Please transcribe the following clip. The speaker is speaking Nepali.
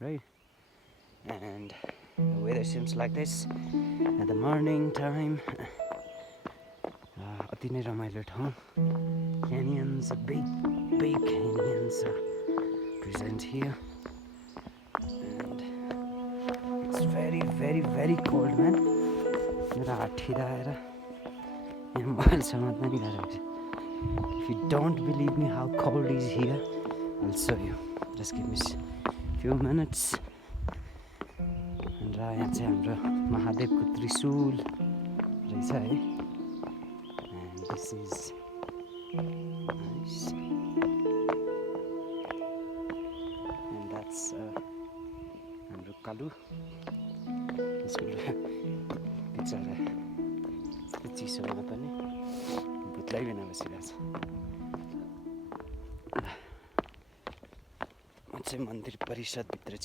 right? And the weather seems like this at the morning time. अति नै रमाइलो ठाउँ. Canyons, big canyons are present here, and it's very cold, man. मेरो हात ठिराएर यहाँ मोबाइल समात्न नि गाह्रो हुन्छ. If you don't believe me how cold is here, I'll show you. Just give me a few minutes. र यहाँ चाहिँ हाम्रो महादेवको त्रिशूल रहेछ है. And this is nice. And that's हाम्रो कालु. यसको बिचरा यस्तो चिसोमा पनि भुत्लै बिना बसिरहेछ. म चाहिँ मन्दिर परिसरभित्र छु.